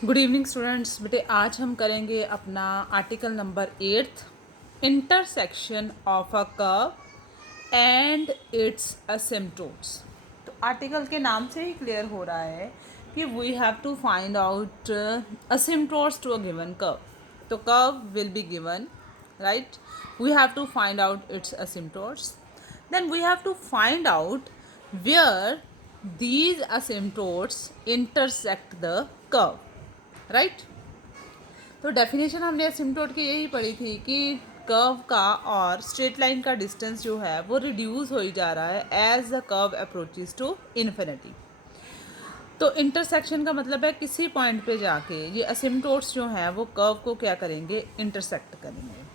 Good evening students. बेटे आज हम करेंगे अपना article number 8, intersection of a curve and its asymptotes. तो आर्टिकल के नाम से ही क्लियर हो रहा है कि we have to find out asymptotes to a given curve. तो curve will be given, right? We have to find out its asymptotes, then we have to find out where these asymptotes intersect the curve, right? तो definition हमने असिम्प्टोट की यही पढ़ी थी कि curve का और स्ट्रेट लाइन का डिस्टेंस जो है वो रिड्यूस हो ही जा रहा है as the curve approaches to infinity. तो इंटरसेक्शन का मतलब है किसी पॉइंट पे जाके ये असिम्प्टोट्स जो हैं वो कर्व को क्या करेंगे, इंटरसेक्ट करेंगे।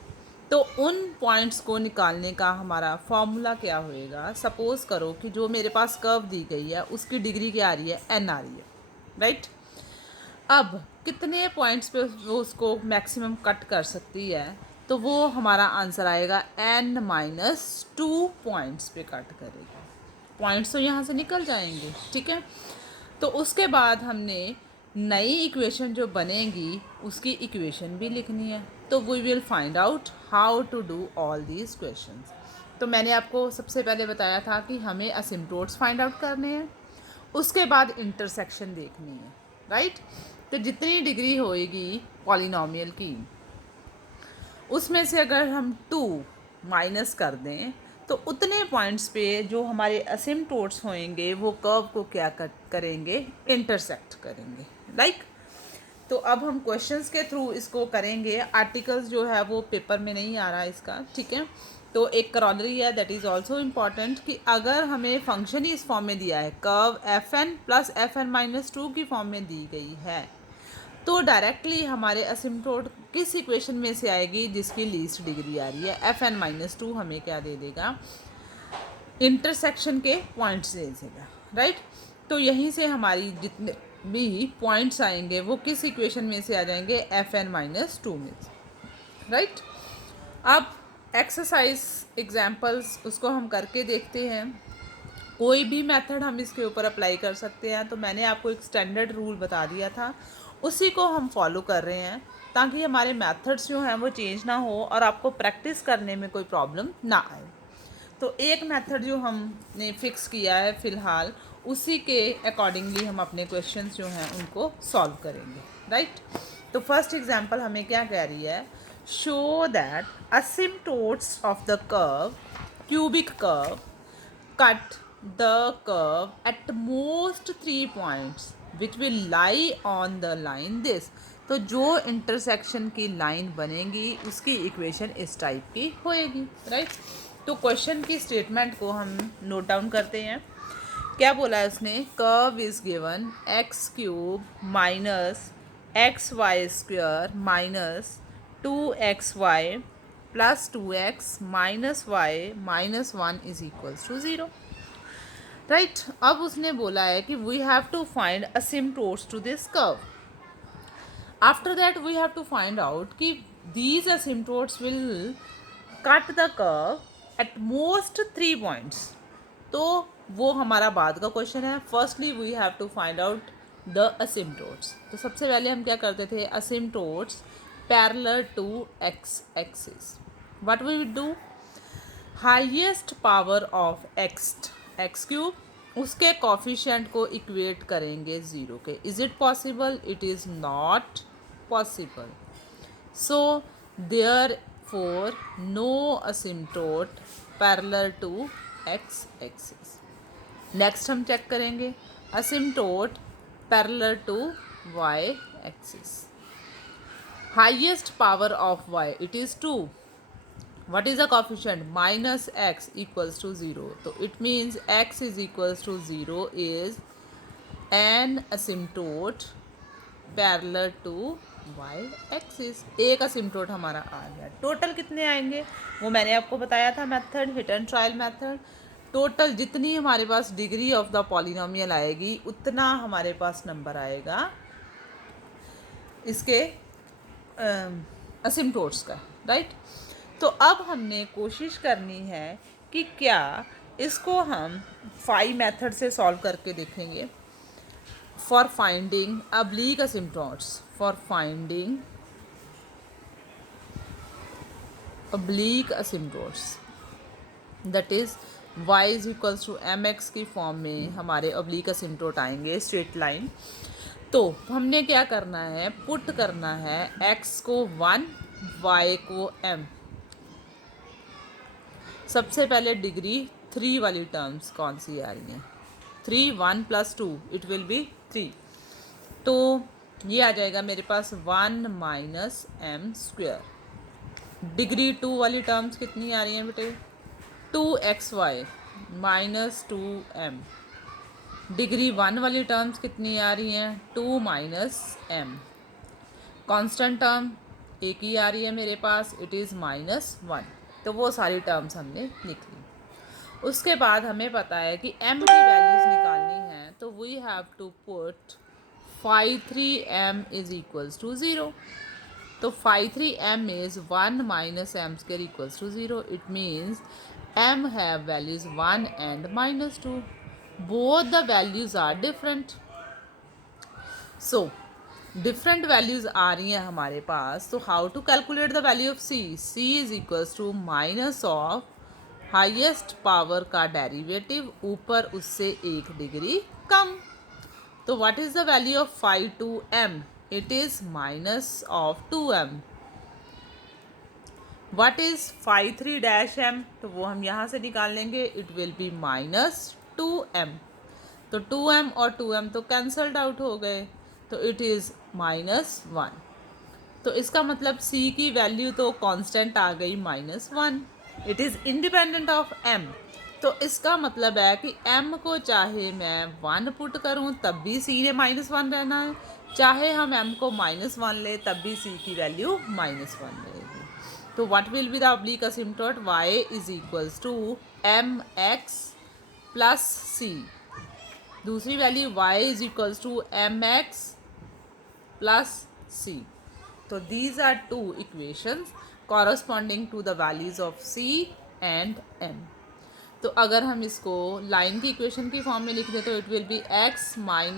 तो उन पॉइंट्स को निकालने का हमारा फॉर्मूला क्या होएगा? सपोज करो कि जो मेरे पास कर्व दी गई है उसकी डिग्री क्या आ रही है, एन आ रही है, राइट? अब कितने पॉइंट्स पे वो उसको मैक्सिमम कट कर सकती है, तो वो हमारा आंसर आएगा n-2 पॉइंट्स पे कट करेगी। पॉइंट्स तो यहाँ से निकल जाएंगे, ठीक है? तो उसके बाद हमने नई इक्वेशन जो बनेगी उसकी इक्वेशन भी लिखनी है। तो we will find out how to do all these questions. तो मैंने आपको सबसे पहले बताया था कि हमें असिम्प्टोट्स फाइंड आउट करने हैं, उसके बाद इंटरसेक्शन देखनी है, राइट? तो जितनी डिग्री होएगी पॉलिनोमियल की उसमें से अगर हम 2 माइनस कर दें तो उतने पॉइंट्स पे जो हमारे असिम्प्टोट्स होंगे वो कर्व को क्या करेंगे, इंटरसेक्ट करेंगे, लाइक। तो अब हम क्वेश्चंस के थ्रू इसको करेंगे। आर्टिकल्स जो है वो पेपर में नहीं आ रहा है इसका, ठीक है? तो एक करोलरी है दैट इज़ ऑल्सो इम्पॉर्टेंट कि अगर हमें फंक्शन ही इस फॉर्म में दिया है, curve f n plus f n minus 2 की फॉर्म में दी गई है, तो डायरेक्टली हमारे असिम्प्टोट किस इक्वेशन में से आएगी जिसकी लीस्ट डिग्री आ रही है, एफ एन माइनस 2 हमें क्या दे देगा, इंटरसेक्शन के पॉइंट्स दे देगा, राइट? तो यहीं से हमारी जितने भी पॉइंट्स आएंगे वो किस इक्वेशन में से आ जाएंगे, एफ एन माइनस 2 में, राइट? अब एक्सरसाइज एग्जाम्पल्स उसको हम करके देखते हैं। कोई भी मेथड हम इसके ऊपर अप्लाई कर सकते हैं। तो मैंने आपको एक स्टैंडर्ड रूल बता दिया था, उसी को हम फॉलो कर रहे हैं ताकि हमारे मेथड्स जो हैं वो चेंज ना हो और आपको प्रैक्टिस करने में कोई प्रॉब्लम ना आए। तो एक मेथड जो हमने फिक्स किया है फ़िलहाल, उसी के अकॉर्डिंगली हम अपने क्वेश्चंस जो हैं उनको सॉल्व करेंगे, राइट? तो फर्स्ट एग्जांपल हमें क्या कह रही है, show that asymptotes of the curve, cubic curve, cut the curve at most 3 points which will lie on the line this। तो जो इंटरसेक्शन की लाइन बनेगी उसकी इक्वेशन इस टाइप की होएगी, राइट? तो क्वेश्चन की स्टेटमेंट को हम नोट डाउन करते हैं। क्या बोला है उसने, curve is given x cube minus x y square minus 2xy plus 2x minus y minus 1 is equals to 0, right? अब उसने बोला है कि we have to find asymptotes to this curve. After that we have to find out कि these asymptotes will cut the curve at most 3 points. तो वो हमारा बाद का क्वेश्चन है। Firstly we have to find out the asymptotes. तो सबसे पहले हम क्या करते थे, asymptotes parallel to x axis. What we will do, highest power of x cube, उसके कॉफिशिएंट को इक्वेट करेंगे 0 के। Is it possible? It is not possible. So therefore no asymptote parallel to x axis. Next हम check करेंगे asymptote parallel to y axis. Highest power of y it is 2। what is the coefficient, minus x equals to 0। तो it means x is equals to 0 is an asymptote parallel to y axis। एक असिम्प्टोट हमारा आ गया। Total कितने आएंगे वो मैंने आपको बताया था, method hit and trial method. Total जितनी हमारे पास डिग्री ऑफ द पॉलिनोमियल आएगी उतना हमारे पास नंबर आएगा इसके असिम्प्टोट्स का, राइट? तो अब हमने कोशिश करनी है कि क्या इसको हम 5 मेथड से सॉल्व करके देखेंगे। for finding oblique asymptotes, for finding oblique asymptotes, that is y is equals to m x की फॉर्म में हमारे oblique asymptote आएंगे स्ट्रेट लाइन। तो हमने क्या करना है, पुट करना है x को 1, y को m। सबसे पहले डिग्री 3 वाली टर्म्स कौन सी आ रही हैं, 3 1 + 2 इट विल बी 3। तो ये आ जाएगा मेरे पास 1 - m²। डिग्री 2 वाली टर्म्स कितनी आ रही हैं बेटे, 2xy - 2m। डिग्री 1 वाली टर्म्स कितनी आ रही हैं, 2 - m। कांस्टेंट टर्म एक ही आ रही है मेरे पास, इट इज़ -1। तो वो सारी टर्म्स हमने लिख ली। उसके बाद हमें पता है कि m की वैल्यूज़ निकालनी है, तो we have to put phi 3m is equals to 0। तो phi 3m is 1 - m² equals to 0. It means m have values 1 and -2. Both the values are different. So different values आ रही हैं हमारे पास, तो how to calculate the value of c? c is equals to minus of highest power का derivative ऊपर उससे 1 degree कम। तो what is the value of phi 2m? It is minus of 2m. What is phi 3-m? तो वो हम यहाँ से निकाल लेंगे, इट विल बी -2m। तो 2m और 2m तो कैंसल्ड आउट हो गए, तो इट इज़ -1। तो इसका मतलब c की वैल्यू तो कांस्टेंट आ गई -1, it is independent of m। तो इसका मतलब है कि m को चाहे मैं 1 पुट करूं तब भी c ने -1 रहना है, चाहे हम m को -1 ले तब भी c की वैल्यू -1 रहेगी। तो what will be the oblique asymptote, y is equals to mx plus c। दूसरी value y is equals to mx plus c। तो these are two equations corresponding to the values of c and m। तो अगर हम इसको line की equation की form में लिख दें तो it will be x - y -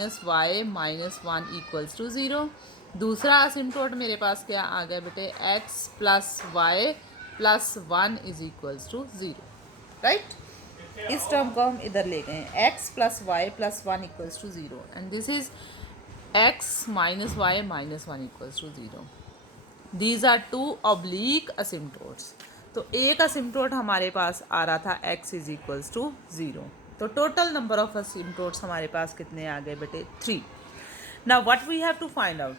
1 equals to 0। दूसरा असिम्प्टोट मेरे पास क्या आ गया बेटे, x + y + 1 is equals to 0, right. इस टर्म को हम इधर ले गए, x + y + 1 equals to 0 and this is x - y - 1 equals to 0। These are two oblique asymptotes. तो एक असिम्प्टोट हमारे पास आ रहा था x इज इक्वल्स टू 0। तो टोटल नंबर ऑफ असिम्प्टोट्स हमारे पास कितने आ गए बेटे, 3। Now what we have to find out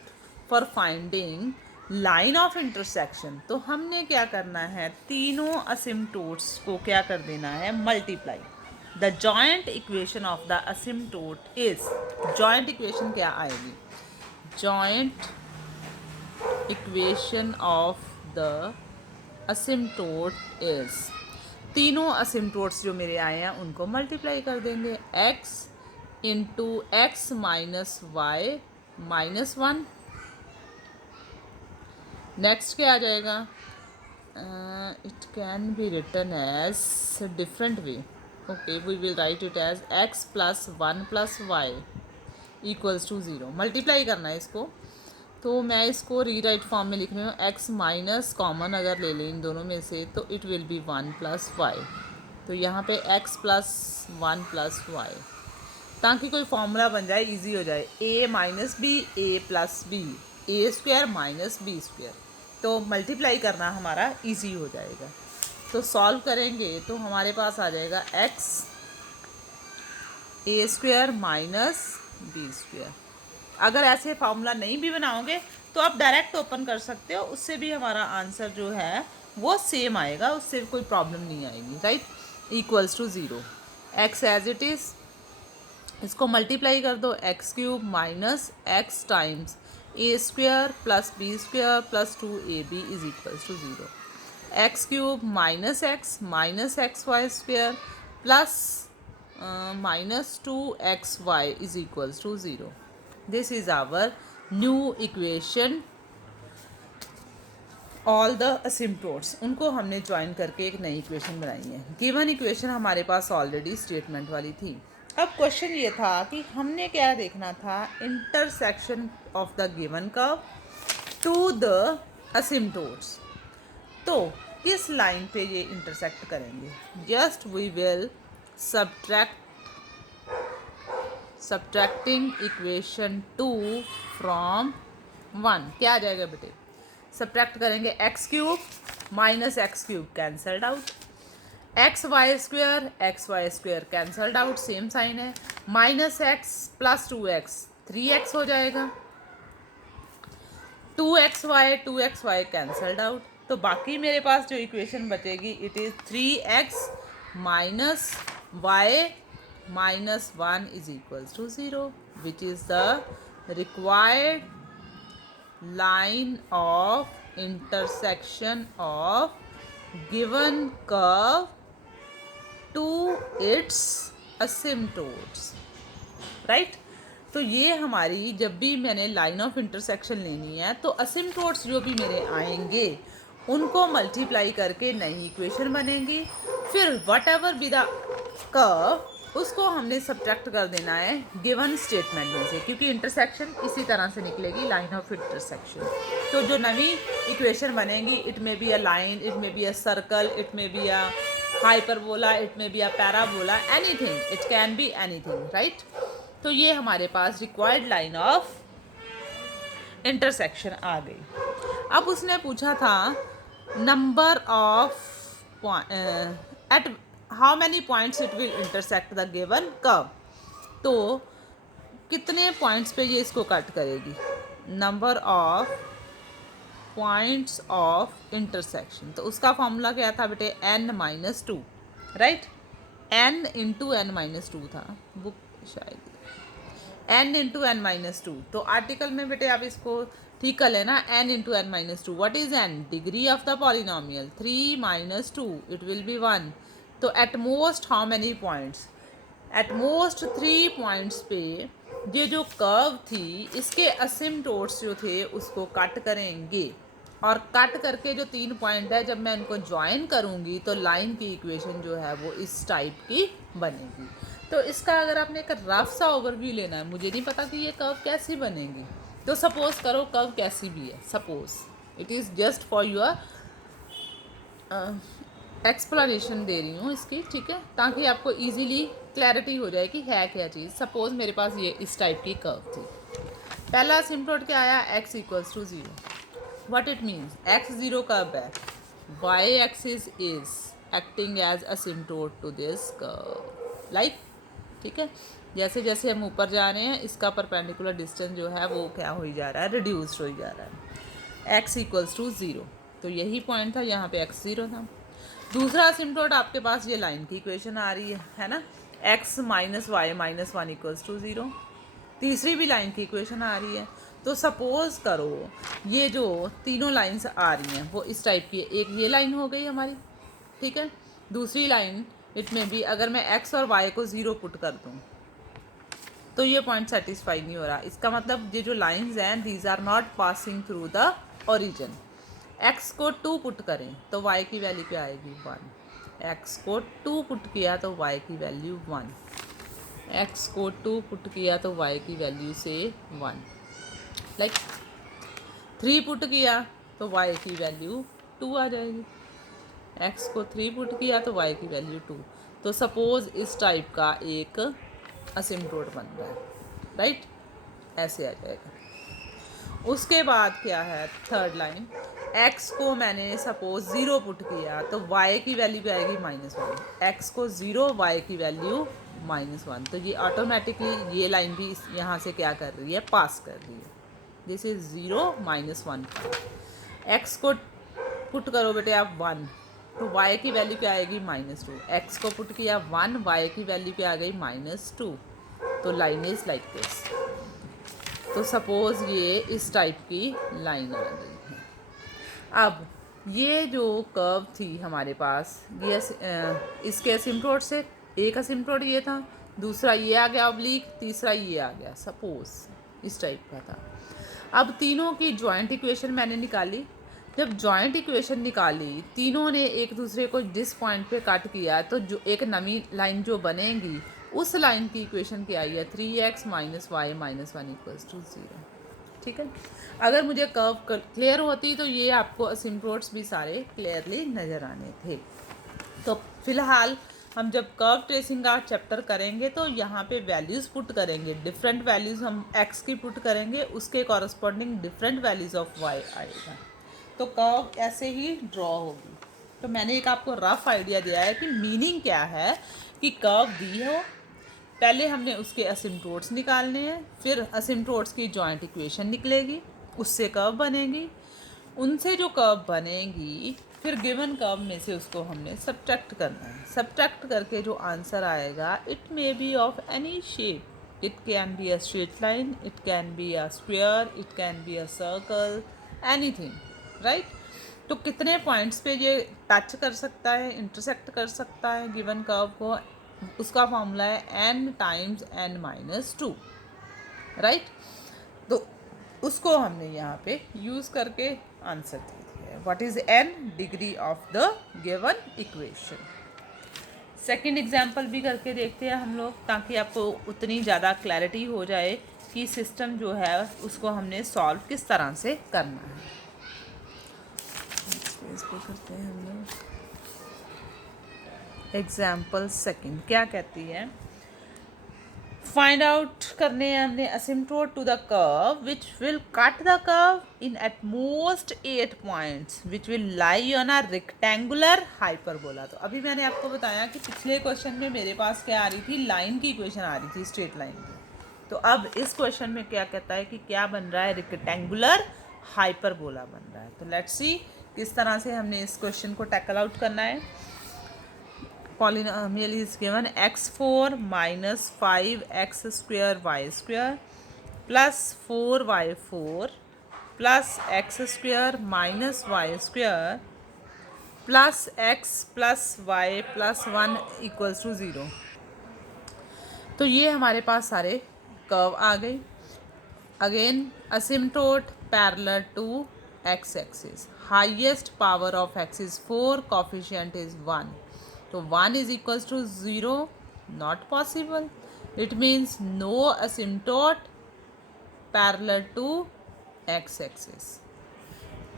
for finding line of intersection. तो हमने क्या करना है, तीनों असिम्प्टोट्स को क्या कर देना है, multiply. The joint equation of the asymptote is, joint equation क्या आएगी, joint equation of the asymptote is, तीनों असिम्प्टोट्स जो मेरे आए हैं उनको मल्टीप्लाई कर देंगे, x into x minus y -1। Next क्या आ जाएगा, it can be written as different way, okay we will write it as x + 1 + y equals to 0। Multiply करना है इसको, तो मैं इसको रीराइट फॉर्म में लिख रही हूँ, x माइनस कॉमन अगर ले लें इन दोनों में से तो इट विल बी 1 + y। तो यहाँ पे x + 1 + y, ताकि कोई फॉर्मूला बन जाए, इजी हो जाए, a - b a + b a² - b²। तो मल्टीप्लाई करना हमारा इजी हो जाएगा। तो सॉल्व करेंगे तो हमारे पास आ जाएगा x a² - b²। अगर ऐसे फार्मूला नहीं भी बनाओगे तो आप डायरेक्ट ओपन कर सकते हो, उससे भी हमारा आंसर जो है वो सेम आएगा, उससे कोई प्रॉब्लम नहीं आएगी, right. Equals to 0, x as it is, इसको मल्टीप्लाई कर दो, x³ minus x times a² + b² + 2ab is equals to 0। x³ minus x minus xy² plus -2xy is equals to 0। This is our new equation। All the asymptotes उनको हमने join करके एक नई equation बनाई है। Given equation हमारे पास already statement वाली थी। अब क्वेश्चन ये था कि हमने क्या देखना था, intersection of the given curve to the asymptotes. तो किस लाइन पे ये इंटरसेक्ट करेंगे? Just we will subtracting equation 2 from 1। क्या आ जाएगा बेटे? सब्ट्रैक्ट करेंगे x cube minus x cube cancelled out, x y square cancelled out, same sign है, minus x plus 2x 3x हो जाएगा, 2xy कैंसल्ड आउट। तो बाकी मेरे पास जो इक्वेशन बचेगी it is 3x minus y minus 1 is equals to 0, which is the required line of intersection of given curve to its asymptotes, right? तो ये हमारी जब भी मैंने लाइन ऑफ इंटरसेक्शन लेनी है तो असिम्प्टोट्स जो भी मेरे आएंगे उनको मल्टीप्लाई करके नई इक्वेशन बनेगी, फिर what ever be the curve उसको हमने सब्ट्रैक्ट कर देना है गिवन स्टेटमेंट में से, क्योंकि इंटरसेक्शन इसी तरह से निकलेगी, लाइन ऑफ इंटरसेक्शन। तो जो नवी इक्वेशन बनेगी, it may be a line, it may be a circle, it may be a hyperbola, it may be a parabola, anything, it can be anything, right? तो ये हमारे पास रिक्वायर्ड लाइन ऑफ इंटरसेक्शन आ गई। अब उसने पूछा था number of at how many points it will intersect the given curve. तो कितने पॉइंट्स पे ये इसको कट करेगी? Number of points of intersection, तो उसका फॉर्मूला क्या था बेटे? n-2, right? n into n-2 था, बुक शायद n इंटू n-2। तो आर्टिकल में बेटे आप इसको ठीक कर लेना, n into n-2। What is n? Degree of the polynomial, 3 minus 2 it will B 1। तो at most how many points? Eight most 3 points पे ये जो कर्व थी इसके असिम्प्टोट्स जो थे उसको कट करेंगे, और कट करके जो 3 पॉइंट है जब मैं इनको ज्वाइन करूँगी तो लाइन की इक्वेशन जो है वो इस टाइप की बनेगी। तो इसका अगर आपने एक रफ सा ओवरव्यू लेना है, मुझे नहीं पता कि ये कर्व कैसी बनेगी, तो सपोज करो कर्व कैसी भी है, suppose it is just for your explanation दे रही हूँ इसकी, ठीक है, ताकि आपको इजीली क्लैरिटी हो जाए कि है क्या चीज़। सपोज मेरे पास ये इस टाइप की कर्व थी, पहला असिम्प्टोट क्या आया? x equals to 0। What it means? x 0 curve है, y axis is acting as asymptote to this curve, like, ठीक है। जैसे जैसे हम ऊपर जा रहे हैं इसका परपेंडिकुलर डिस्टेंस जो है वो क्या हो जा रहा है? रिड्यूस्ड हो जा रहा है। x इक्वल्स टू 0, तो यही पॉइंट था, यहाँ पे x 0 था। दूसरा असिम्प्टोट आपके पास ये लाइन की इक्वेशन आ रही है ना, x minus y minus 1 equals to 0। तीसरी भी लाइन की इक्वेशन आ रही है। तो सपोज करो ये जो तीनों लाइंस आ रही हैं वो इस टाइप की है, एक ये लाइन हो गई हमारी, ठीक है। दूसरी लाइन इट में भी अगर मैं x और y को 0 पुट कर दूँ तो ये पॉइंट सेटिस्फाई नहीं हो रहा। इसका मतलब ये जो लाइंस हैं these are not passing through the origin. x को 2 पुट करें तो y की वैल्यू क्या आएगी? 1। x को 2 पुट किया तो y की वैल्यू 1, x को 2 पुट किया तो y की वैल्यू से 1, लाइक 3 पुट किया तो y की वैल्यू 2 आ जाएगी, x को 3 पुट किया तो y की वैल्यू 2। तो सपोज इस टाइप का एक असिम्प्टोट बन रहा है, राइट, ऐसे आ जाएगा। उसके बाद क्या है? थर्ड लाइन, x को मैंने सपोज 0 पुट किया तो y की वैल्यू क्या आएगी? -1। x को 0, y की वैल्यू -1। तो ये ऑटोमेटिकली ये लाइन भी यहाँ से क्या कर रही है? पास कर रही है। This is 0 -1। x को पुट करो बेटे आप 1 तो y की वैल्यू क्या आएगी? -2। x को पुट किया 1, y की वैल्यू क्या आ गई? -2। तो लाइन इज लाइक दिस। तो सपोज ये इस टाइप की लाइन आ गई है। अब ये जो कर्व थी हमारे पास, ये इसके असिम्प्टोट से एक असिम्प्टोट ये था, दूसरा ये आ गया ऑब्लिक, तीसरा ये आ गया, सपोज इस टाइप का था। अब तीनों की जॉइंट इक्वेशन मैंने निकाली। जब जॉइंट इक्वेशन निकाली, तीनों ने एक दूसरे को जिस पॉइंट पे कट किया तो जो एक नवी लाइन जो बनेगी उस लाइन की इक्वेशन क्या आई है 3x minus y minus 1 equals to 0। ठीक है, अगर मुझे कर्व क्लियर होती तो ये आपको असिम्प्टोट्स भी सारे क्लियरली नज़र आने थे। तो फिलहाल हम जब कर्व ट्रेसिंग का चैप्टर करेंगे तो यहाँ पे वैल्यूज़ पुट करेंगे, डिफरेंट वैल्यूज़ हम x की पुट करेंगे, उसके corresponding different values of y आएगा। तो कर्व ऐसे ही ड्रॉ होगी। तो मैंने एक आपको रफ आइडिया दिया है कि मीनिंग क्या है कि कर्व दी हो, पहले हमने उसके असिम्प्टोट्स निकालने हैं, फिर असिम्प्टोट्स की जॉइंट इक्वेशन निकलेगी, उससे कर्व बनेगी, उनसे जो कर्व बनेगी फिर गिवन कर्व में से उसको हमने सब्ट्रैक्ट करना है। सब्ट्रैक्ट करके जो आंसर आएगा it may B of any shape, it can be a straight line, it can be a square, it can B a circle, anything, right. तो कितने पॉइंट्स पे ये टच कर सकता है, इंटरसेक्ट कर सकता है गिवन कर्व को, उसका फॉर्मूला है n times n minus 2, right. तो उसको हमने यहाँ पे यूज़ करके आंसर दे दिया है। What is n? Degree of the given equation. Second example भी करके देखते हैं हम लोग, ताकि आपको उतनी ज़्यादा क्लैरिटी हो जाए कि सिस्टम जो है उसको हमने सॉल्व किस तरह से करना है। इसको करते हैं हम लोग एग्जाम्पल सेकंड। क्या कहती है, फाइंड आउट करने हैं हमने asymptote to the curve which will cut the curve in at most 8 points which will lie on a rectangular hyperbola. तो अभी मैंने आपको बताया कि पिछले क्वेश्चन में मेरे पास क्या आ रही थी, लाइन की इक्वेशन आ रही थी, स्ट्रेट लाइन की। तो अब इस क्वेश्चन में क्या कहता है कि क्या बन रहा है, रेक्टेंगुलर हाइपरबोला बन रहा है। तो लेट्स सी किस तरह से हमने इस क्वेश्चन को टैकल आउट करना है। Polynomial is given x4 minus 5x square y square plus 4y4 plus x square minus y square plus x plus y plus 1 equals to 0। तो ये हमारे पास सारे कर्व आ गई। Again asymptote parallel to x axis, highest power of x is 4, coefficient is 1। तो 1 is equals to 0, not possible, it means no asymptote parallel to x axis।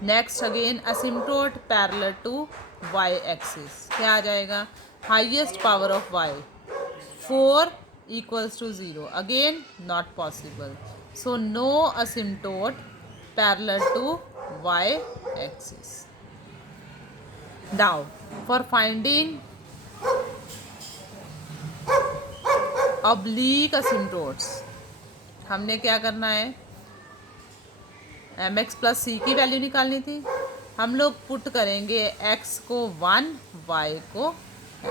next again asymptote parallel to y axis, क्या आ जाएगा, highest power of y 4 equals to 0, again not possible, so no asymptote parallel to y axis। now for finding oblique asymptotes हमने क्या करना है, M x plus सी की value निकालनी थी। हम लोग पुट करेंगे x को 1, y को m।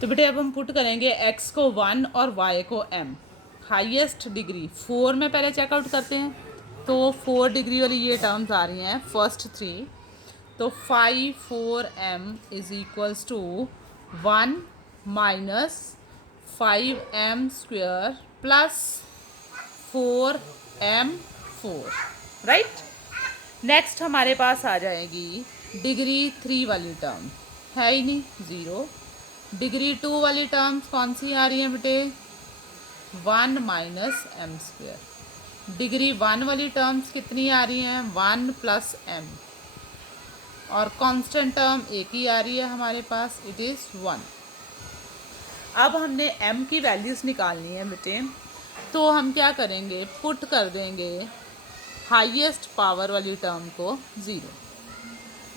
तो बेटे अब हम पुट करेंगे x को 1 और y को m। हाईएस्ट डिग्री 4 में पहले चेकआउट करते हैं, तो 4 डिग्री वाली ये टर्म्स आ रही हैं फर्स्ट 3। तो 5 4m is equals to 1 minus 5m square plus 4m4, right. Next हमारे पास आ जाएगी डिग्री 3 वाली टर्म, है ही नहीं 0। डिग्री 2 वाली टर्म्स कौन सी आ रही हैं बेटे, 1 माइनस m स्क्वायर। डिग्री 1 वाली टर्म्स कितनी आ रही हैं, 1 प्लस m, और कांस्टेंट टर्म एक ही आ रही है हमारे पास, इट इज़ 1। अब हमने m की वैल्यूज़ निकालनी है बेटे, तो हम क्या करेंगे, पुट कर देंगे हाईएस्ट पावर वाली टर्म को 0।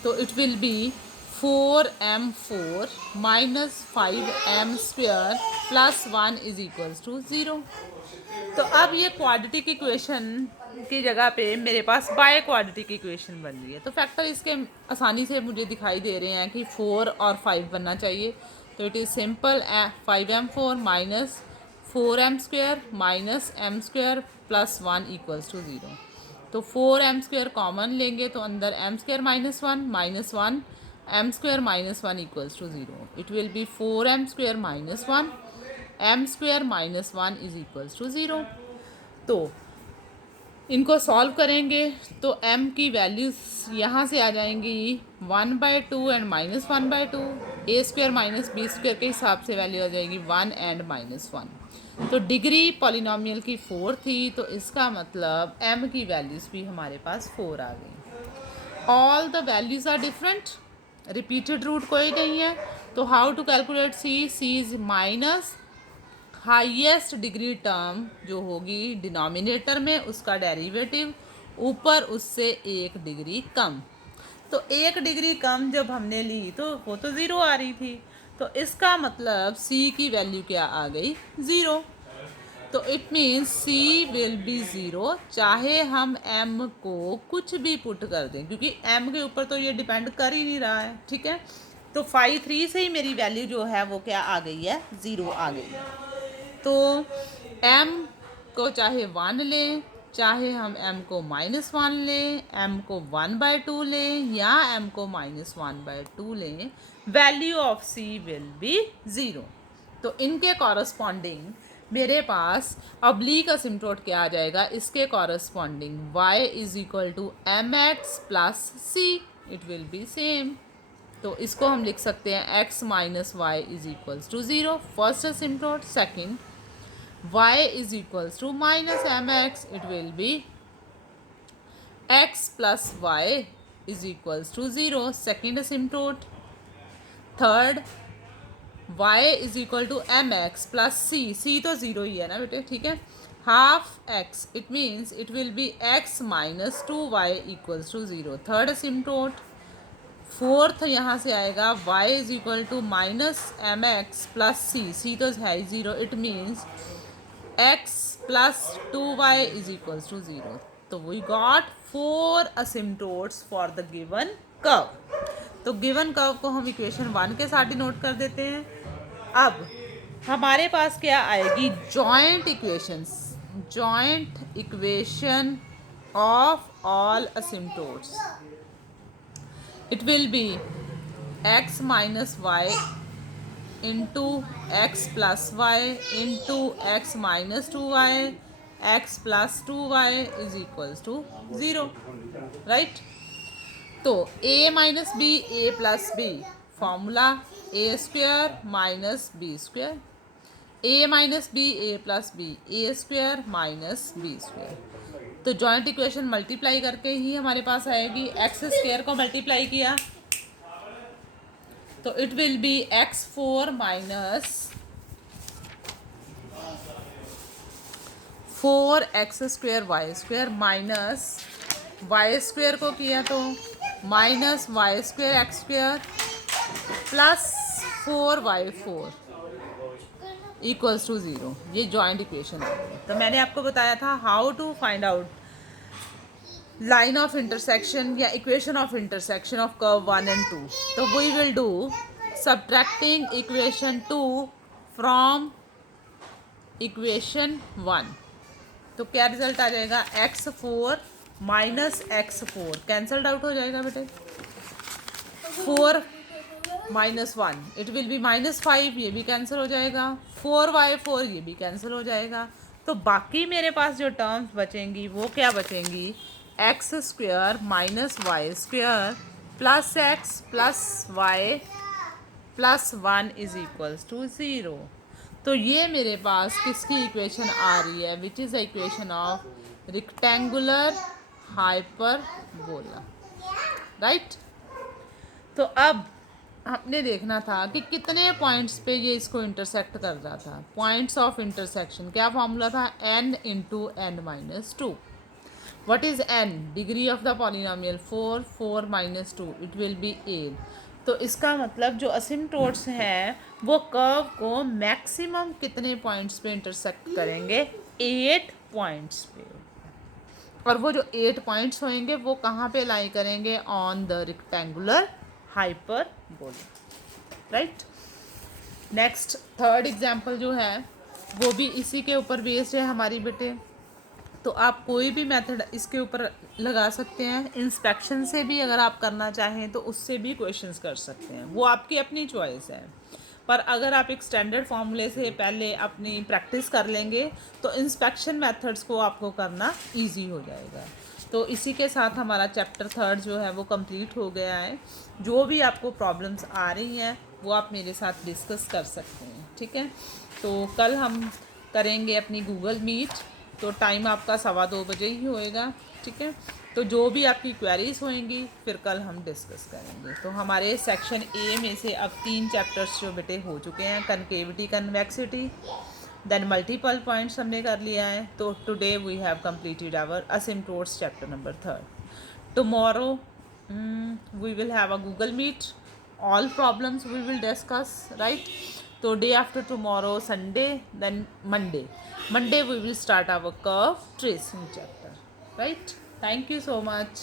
तो it will be 4m4 minus 5m square plus 1 is equals to 0। तो अब ये क्वाड्रेटिक इक्वेशन की जगह पे मेरे पास बाय क्वाड्रेटिक इक्वेशन बन रही है। तो फैक्टर इसके आसानी से मुझे दिखाई दे रहे हैं कि 4 और 5 बनना चाहिए। तो it is simple, 5m4 minus 4m square minus m square plus 1 equals to 0। तो 4m स्क्वायर कॉमन लेंगे तो अंदर m square minus 1 m square minus 1 equals to 0। It will be 4m square minus 1 m square minus 1 is equals to 0। तो इनको solve करेंगे तो m की values यहाँ से आ जाएंगी 1/2 and -1/2, a square minus b square के हिसाब से वैल्यू आ जाएगी 1 एंड -1। तो डिग्री पॉलिनोमियल की 4 थी, तो इसका मतलब m की वैल्यूज़ भी हमारे पास 4 आ गई। All the values are different, repeated root कोई नहीं है। तो how to calculate c is minus highest degree term जो होगी डिनोमिनेटर में, उसका डेरिवेटिव ऊपर उससे 1 डिग्री कम। तो 1 डिग्री कम जब हमने ली तो वो तो ज़ीरो आ रही थी, तो इसका मतलब c की वैल्यू क्या आ गई, ज़ीरो। तो it means c will be zero, चाहे हम m को कुछ भी पुट कर दें, क्योंकि m के ऊपर तो ये डिपेंड कर ही नहीं रहा है, ठीक है। तो 5 3 से ही मेरी वैल्यू जो है वो क्या आ गई है, ज़ीरो आ गई है। तो m को चाहे 1 लें, चाहे हम m को -1 लें, m को 1/2 लें या m को -1/2 लें, value of c will be zero. तो इनके कॉरस्पॉन्डिंग मेरे पास ऑब्लिक असिम्प्टोट क्या आ जाएगा, इसके corresponding y is equal to mx plus c, it will be same. तो इसको हम लिख सकते हैं x minus y is equals to zero, first asymptote. Second, y is equals to minus mx, it will be x plus y is equals to 0, second asymptote. Third, y is equal to mx plus c तो 0 ही है ना बेटे, ठीक है। Half x, it means it will be x minus 2y equals to 0, third asymptote. Fourth यहाँ से आएगा y is equal to minus mx plus c तो है ही 0, it means x plus 2y is equals to 0. तो we got 4 asymptotes for the given curve. तो given curve को हम equation 1 के साथ डिनोट कर देते हैं। अब हमारे पास क्या आएगी, joint equations, joint equation of all asymptotes. It will be x minus y into x plus y into x minus 2y, x plus 2y is equals to 0, right? तो a minus b, a plus b, formula a square minus b square, a minus b, a plus b, a square minus b square. तो joint equation multiply करके ही हमारे पास आएगी, x square को multiply किया तो it will be x4 minus 4x square y square minus y square को किया तो minus y square x square plus 4y4 equals to 0। ये जॉइंट इक्वेशन है। तो मैंने आपको बताया था how to find out line of intersection या equation of intersection of curve 1 and 2। तो we will do subtracting equation 2 from equation 1। तो क्या रिजल्ट आ जाएगा, x4 minus x4 cancelled out हो जाएगा बेटे, 4 माइनस 1 इट विल बी -5, ये भी कैंसिल हो जाएगा, 4y4 ये भी कैंसिल हो जाएगा। तो बाकी मेरे पास जो टर्म्स बचेंगी वो क्या बचेंगी, x square minus y square plus x plus y plus 1 is equals to 0। तो ये मेरे पास किसकी इक्वेशन आ रही है, which is the equation of rectangular hyperbola, right. तो अब हमने देखना था कि कितने पॉइंट्स पे ये इसको इंटरसेक्ट कर रहा था। पॉइंट्स ऑफ इंटरसेक्शन क्या फॉर्मूला था, n into n minus 2। What is n, degree of the polynomial 4, 4 minus 2 it will B 8। तो इसका मतलब जो असिम्प्टोट्स हैं वो कर्व को मैक्सिमम कितने पॉइंट्स पे इंटरसेक्ट करेंगे, 8 पॉइंट्स पे। और वो जो 8 पॉइंट्स होंगे वो कहाँ पे लाई करेंगे, on the rectangular hyperbola, right. Next third example जो है वो भी इसी के ऊपर बेस्ड है हमारी बेटे। तो आप कोई भी मेथड इसके ऊपर लगा सकते हैं, इंस्पेक्शन से भी अगर आप करना चाहें तो उससे भी क्वेश्चंस कर सकते हैं, वो आपकी अपनी चॉइस है। पर अगर आप एक स्टैंडर्ड फार्मूले से पहले अपनी प्रैक्टिस कर लेंगे तो इंस्पेक्शन मेथड्स को आपको करना इजी हो जाएगा। तो इसी के साथ हमारा चैप्टर 3 जो है वो कंप्लीट हो गया है। जो भी आपको प्रॉब्लम्स आ रही हैं वो आप मेरे साथ डिस्कस कर सकते हैं, ठीक है। तो कल हम करेंगे अपनी गूगल मीट, तो टाइम आपका 2:15 ही होएगा, ठीक है। तो जो भी आपकी क्वेरीज होंगी फिर कल हम डिस्कस करेंगे। तो हमारे सेक्शन ए में से अब 3 चैप्टर्स जो बेटे हो चुके हैं, concavity convexity, then multiple points हमने कर लिया है। तो today we have completed our asymptotes chapter number 3। Tomorrow we will have a Google Meet. All problems we will discuss, right? So day after tomorrow, Sunday, then Monday. Monday we will start our curve tracing chapter, right? Thank you so much.